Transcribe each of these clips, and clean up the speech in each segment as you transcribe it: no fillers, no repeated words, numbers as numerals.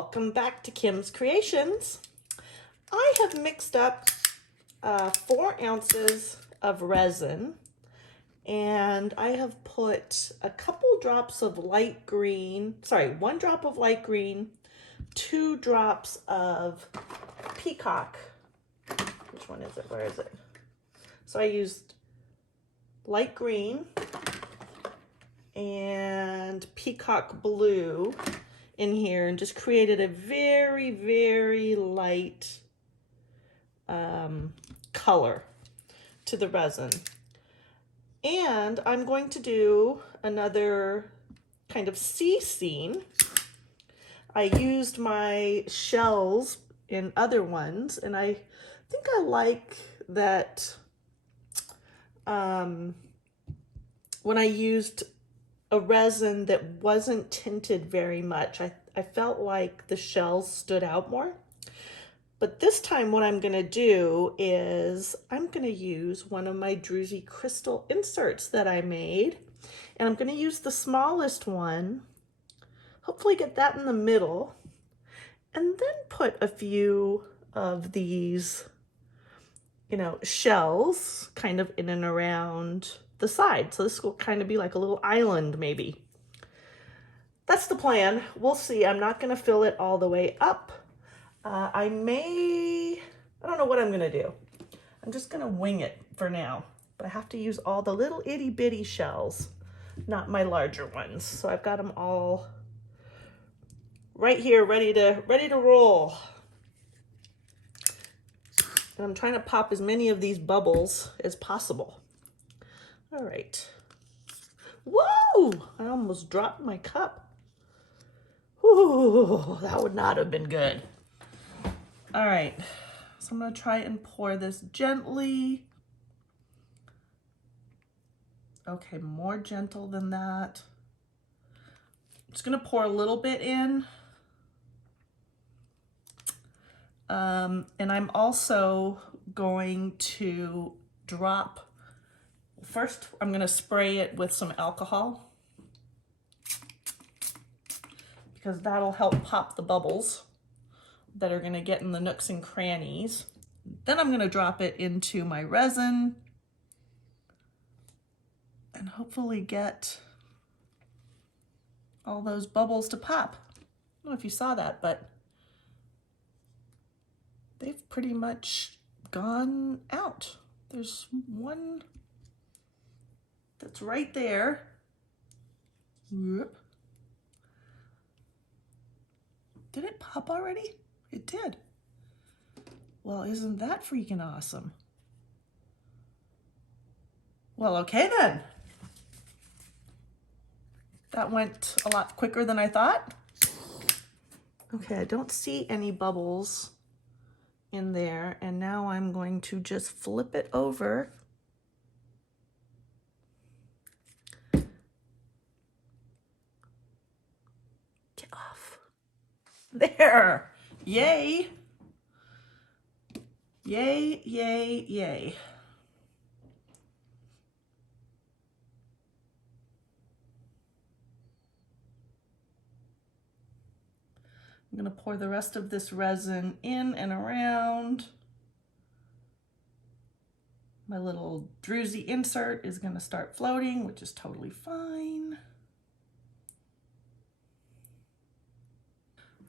Welcome back to Kim's Creations. I have mixed up 4 ounces of resin, and I have put a couple drops of light green, 1 drop of light green, 2 drops of peacock. Which one is it? Where is it? So I used light green and peacock blue in here and just created a very, very light color to the resin. And I'm going to do another kind of sea scene. I used my shells in other ones, and I think I like that when I used a resin that wasn't tinted very much, I felt like the shells stood out more. But this time what I'm gonna do is I'm gonna use one of my druzy crystal inserts that I made, and I'm gonna use the smallest one, hopefully get that in the middle, and then put a few of these, shells kind of in and around the side. So this will kind of be like a little island maybe. That's the plan. We'll see. I'm not going to fill it all the way up. I don't know what I'm going to do. I'm just going to wing it for now. But I have to use all the little itty bitty shells, not my larger ones. So I've got them all right here, ready to roll. And I'm trying to pop as many of these bubbles as possible. All right. Whoa! I almost dropped my cup. Ooh, that would not have been good. All right. So I'm going to try and pour this gently. Okay, more gentle than that. I'm just going to pour a little bit in. And I'm also going to drop. First, I'm going to spray it with some alcohol because that'll help pop the bubbles that are going to get in the nooks and crannies. Then I'm going to drop it into my resin and hopefully get all those bubbles to pop. I don't know if you saw that, but they've pretty much gone out. There's one that's right there. Whoop. Did it pop already? It did. Well, isn't that freaking awesome? Well, okay then. That went a lot quicker than I thought. Okay, I don't see any bubbles in there, and now I'm going to just flip it over. Get off. There. Yay. Yay, yay, yay. I'm going to pour the rest of this resin in and around. My little druzy insert is going to start floating, which is totally fine.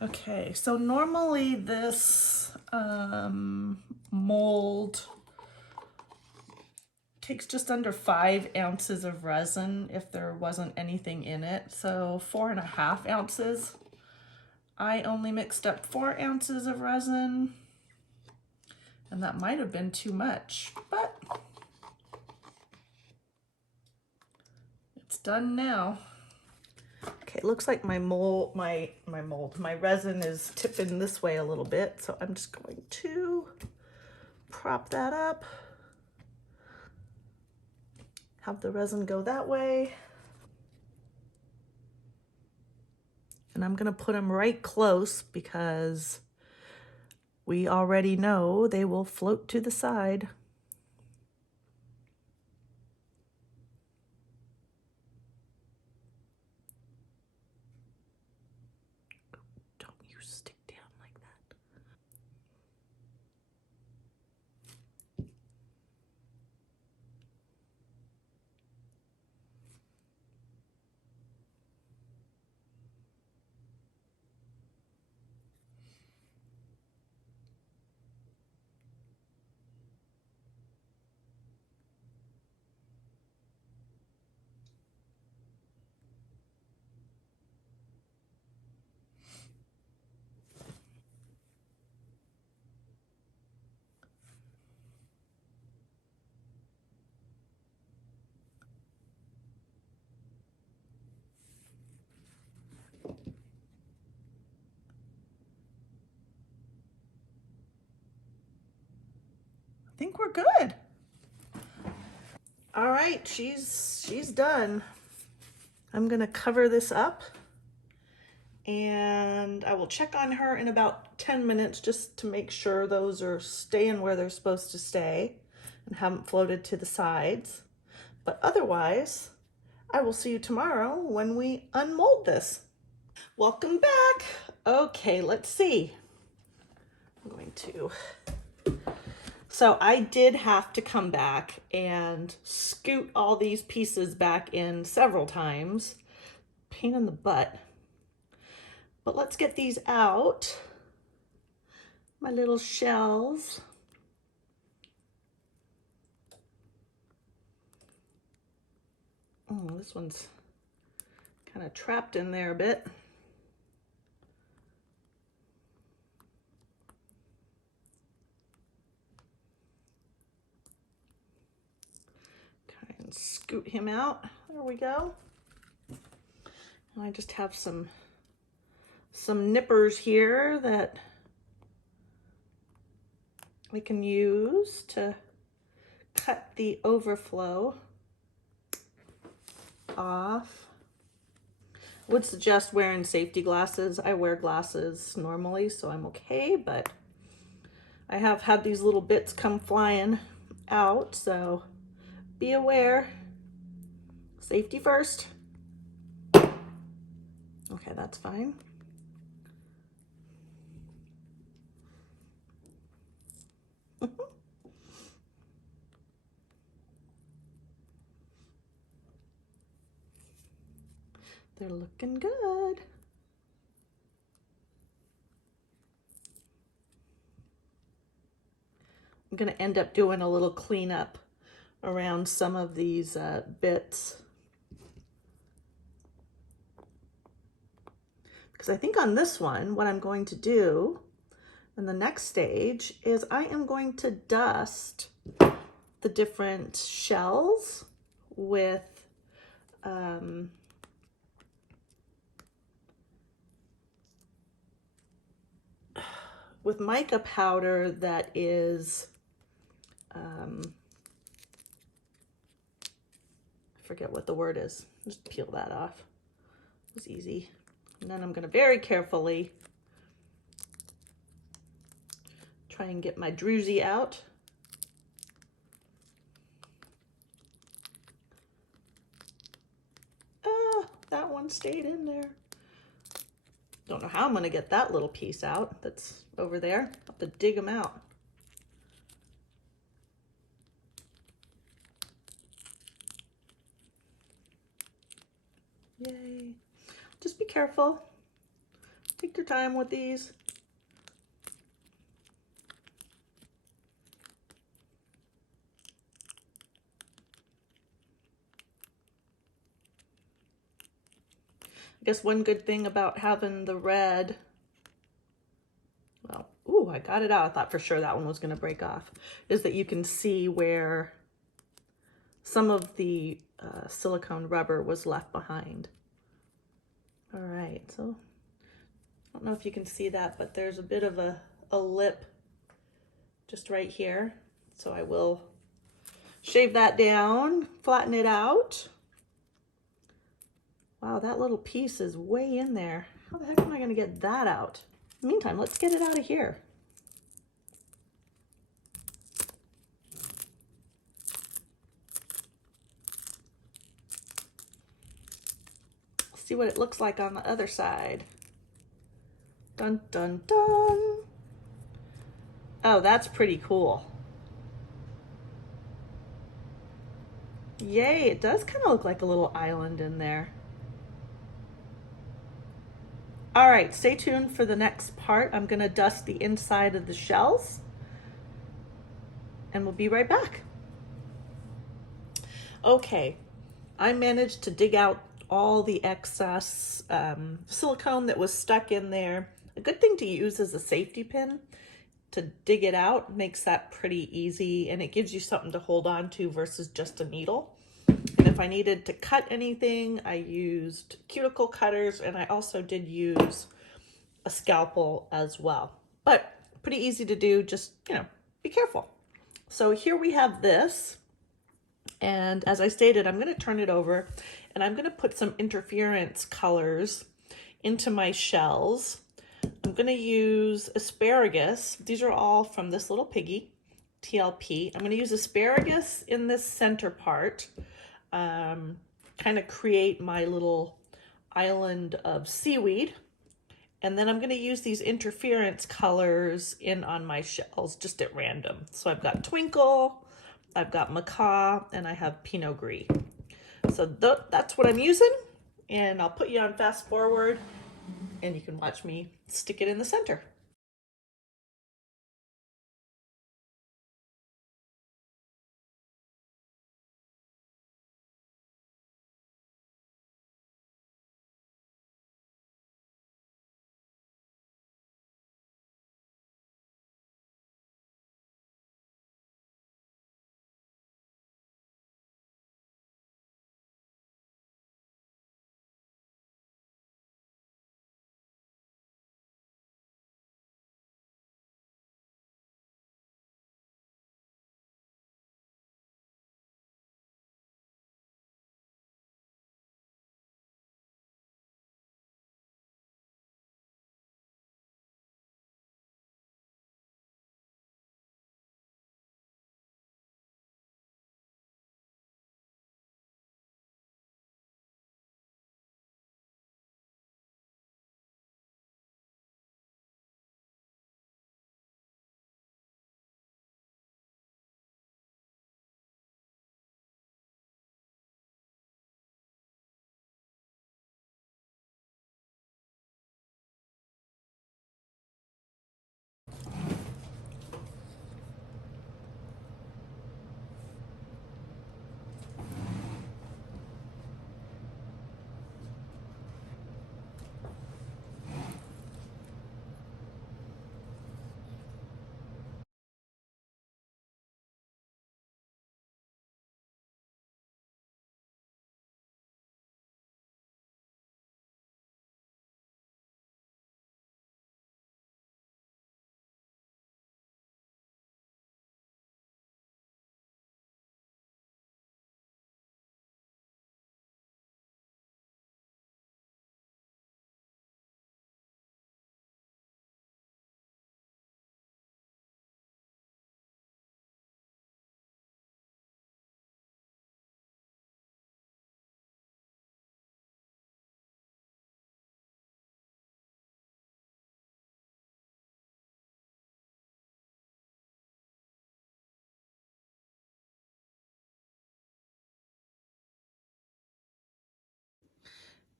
Okay, so normally this mold takes just under 5 ounces of resin if there wasn't anything in it, so 4.5 ounces. I only mixed up 4 ounces of resin, and that might have been too much, but it's done now. Okay, it looks like my resin is tipping this way a little bit, so I'm just going to prop that up, have the resin go that way, and I'm gonna put them right close because we already know they will float to the side. Don't you think we're good. All right, she's done. I'm gonna cover this up and I will check on her in about 10 minutes just to make sure those are staying where they're supposed to stay and haven't floated to the sides. But otherwise, I will see you tomorrow when we unmold this. Welcome back. Okay, let's see. I'm going to... So I did have to come back and scoot all these pieces back in several times. Pain in the butt. But let's get these out. My little shells. Oh, this one's kind of trapped in there a bit. Try and scoot him out. There we go. And I just have some nippers here that we can use to cut the overflow off. I would suggest wearing safety glasses. I wear glasses normally, so I'm okay, but I have had these little bits come flying out, so be aware. Safety first. Okay, that's fine. They're looking good. I'm gonna end up doing a little cleanup around some of these bits. Because I think on this one, what I'm going to do in the next stage is I am going to dust the different shells with mica powder that is, I forget what the word is. Just peel that off. It was easy. And then I'm going to very carefully try and get my druzy out. Ah, that one stayed in there. Don't know how I'm going to get that little piece out that's over there. I'll have to dig them out. Yay. Just be careful. Take your time with these. I guess one good thing about having the red, well, ooh, I got it out. I thought for sure that one was going to break off, is that you can see where some of the silicone rubber was left behind. All right, so I don't know if you can see that, but there's a bit of a lip just right here. So I will shave that down, flatten it out. Wow, that little piece is way in there. How the heck am I going to get that out? In the meantime, let's get it out of here. See what it looks like on the other side. Dun, dun, dun. Oh, that's pretty cool. Yay, it does kind of look like a little island in there. All right, stay tuned for the next part. I'm gonna dust the inside of the shells and we'll be right back. Okay, I managed to dig out all the excess silicone that was stuck in there. A good thing to use is a safety pin to dig it out. Makes that pretty easy and it gives you something to hold on to versus just a needle. And if I needed to cut anything, I used cuticle cutters and I also did use a scalpel as well. But pretty easy to do, just, you know, be careful. So here we have this. And as I stated, I'm going to turn it over and I'm going to put some interference colors into my shells. I'm going to use asparagus. These are all from this little piggy, TLP. I'm going to use asparagus in this center part, kind of create my little island of seaweed. And then I'm going to use these interference colors in on my shells just at random. So I've got Twinkle, I've got Macaw, and I have Pinot Gris. So that's what I'm using. And I'll put you on fast forward and you can watch me stick it in the center.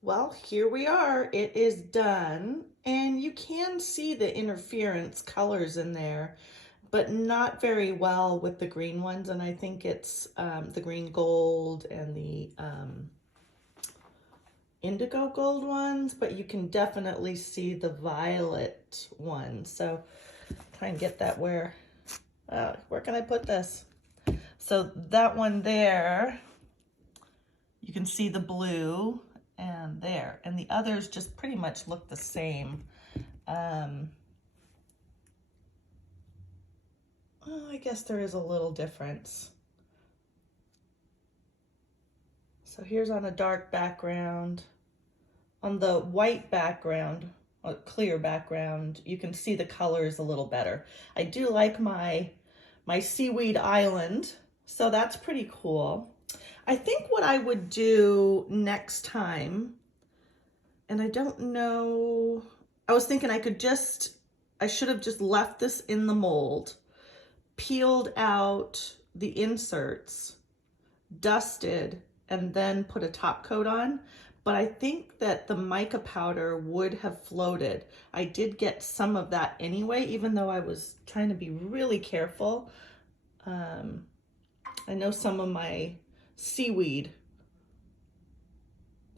Well, here we are. It is done. And you can see the interference colors in there, but not very well with the green ones. And I think it's the green gold and the indigo gold ones, but you can definitely see the violet ones. So try and get that where can I put this? So that one there, you can see the blue and there, and the others just pretty much look the same. I guess there is a little difference. So here's on a dark background. On the white background, a clear background, you can see the colors a little better. I do like my seaweed island, so that's pretty cool. I think what I would do next time, and I don't know, I was thinking I should have just left this in the mold, peeled out the inserts, dusted, and then put a top coat on. But I think that the mica powder would have floated. I did get some of that anyway, even though I was trying to be really careful. I know some of my seaweed,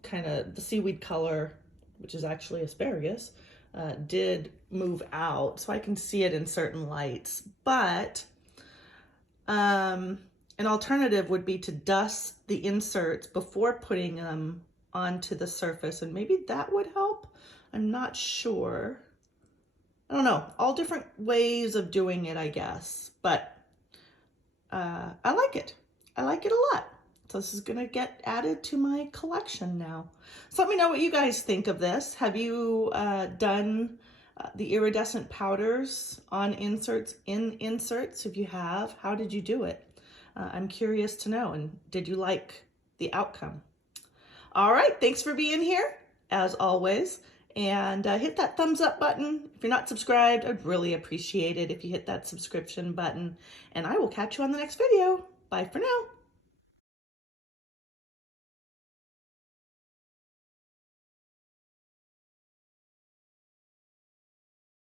the seaweed color, which is actually asparagus, did move out. So I can see it in certain lights. But an alternative would be to dust the inserts before putting them onto the surface, and maybe that would help. I'm not sure. I don't know. All different ways of doing it, I guess. But I like it. I like it a lot. So this is gonna get added to my collection now. So let me know what you guys think of this. Have you done the iridescent powders on inserts in inserts? If you have, how did you do it? I'm curious to know, and did you like the outcome? All right, thanks for being here, as always. And hit that thumbs up button. If you're not subscribed, I'd really appreciate it if you hit that subscription button. And I will catch you on the next video. Bye for now.